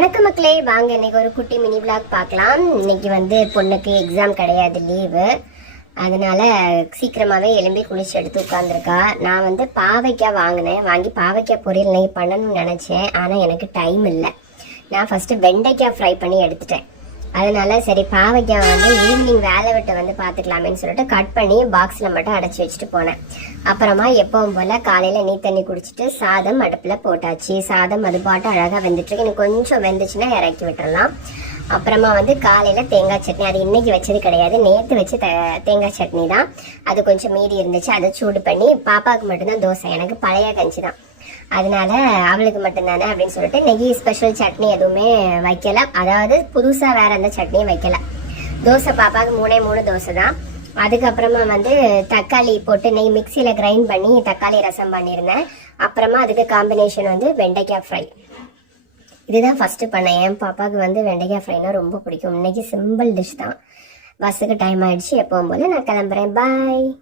வணக்கம் மக்களே, வாங்க இன்னைக்கு ஒரு குட்டி மினி விளாக் பார்க்கலாம். இன்னைக்கு வந்து பொண்ணுக்கு எக்ஸாம் கிடையாது, லீவு. அதனால சீக்கிரமாகவே எலும்பி குளிச்சு எடுத்து உட்காந்துருக்கா. நான் வந்து பாவைக்காய் வாங்கினேன். வாங்கி பாவைக்காய் பொரியல் இன்னைக்கு பண்ணணும்னு நினச்சேன். ஆனால் எனக்கு டைம் இல்லை. நான் ஃபஸ்ட்டு வெண்டைக்காய் ஃப்ரை பண்ணி எடுத்துட்டேன். அதனால சரி பாவைக்காய் வந்து ஈவினிங் வேலை விட்டு வந்து பார்த்துக்கலாமேன்னு சொல்லிட்டு கட் பண்ணி பாக்ஸில் மட்டும் அடைச்சி வச்சுட்டு போனேன். அப்புறமா எப்பவும் போல் காலையில் நீ தண்ணி குடிச்சிட்டு சாதம் அடுப்பில் போட்டாச்சு. சாதம் அது பாட்டு அழகாக வெந்துட்டுருக்கு. எனக்கு கொஞ்சம் வெந்துச்சுன்னா இறக்கி விட்டுறலாம். அப்புறமா வந்து காலையில் தேங்காய் சட்னி, அது இன்னைக்கு வச்சது கிடையாது, நேற்று வச்சு தேங்காய் சட்னி தான். அது கொஞ்சம் மீறி இருந்துச்சு, அதை சூடு பண்ணி பாப்பாவுக்கு மட்டும்தான் தோசை, எனக்கு பழைய கஞ்சி தான், அதனால அவளுக்கு மட்டும்தானே அப்படின்னு சொல்லிட்டு நெய் ஸ்பெஷல் சட்னி எதுவுமே வைக்கல. அதாவது புதுசாக வேற எந்த சட்னியும் வைக்கல. தோசை பாப்பாவுக்கு 3 தோசை தான். அதுக்கப்புறமா வந்து தக்காளி போட்டு நெய் மிக்சியில் கிரைண்ட் பண்ணி தக்காளி ரசம் பண்ணியிருந்தேன். அப்புறமா அதுக்கு காம்பினேஷன் வந்து வெண்டைக்காய் ஃப்ரை. இதுதான் ஃபர்ஸ்ட் பண்ணேன். என் பாப்பாவுக்கு வந்து வெண்டைக்காய் ஃப்ரைனா ரொம்ப பிடிக்கும். இன்னைக்கு சிம்பிள் டிஷ் தான். பஸ்ஸுக்கு டைம் ஆயிடுச்சு. எப்பவும் போல நான் கிளம்புறேன். பாய்.